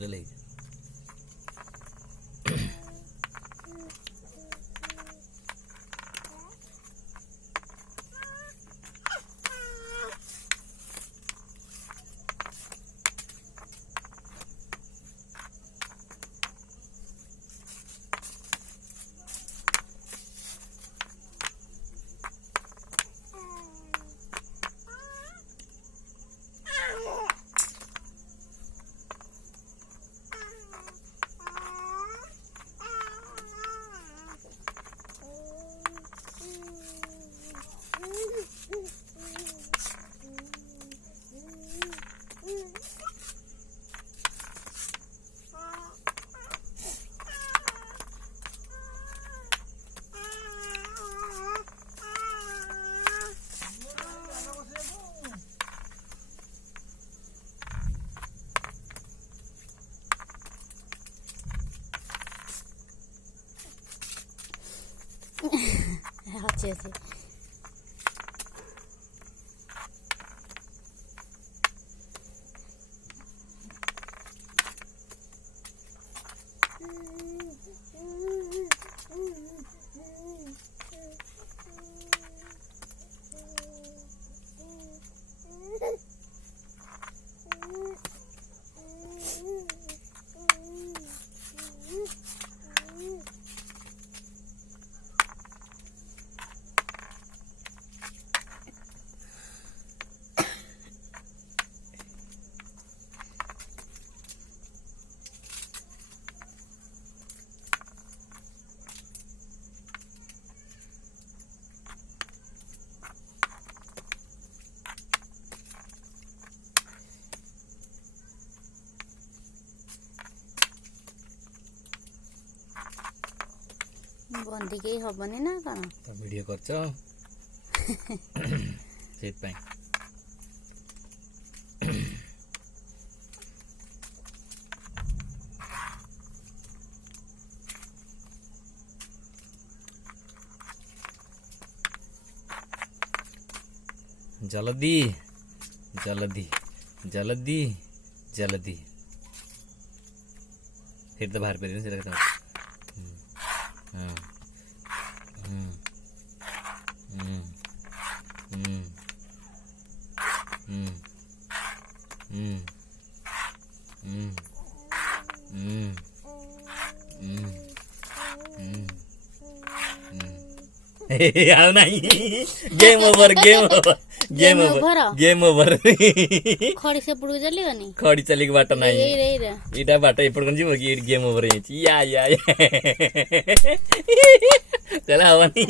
गले अच्छे से बंदी के हबनी ना कौन तो वीडियो करछ सेट पाई जल्दी जल्दी जल्दी जल्दी फिर तो बाहर पे से लगता है यार नहीं game over game over game over game over खड़ी से पुड़ चली गनी खड़ी चली के बाट नहीं रे रे इटा बाट एपड़ कोन जीव की गेम ओवर या या चला हवनी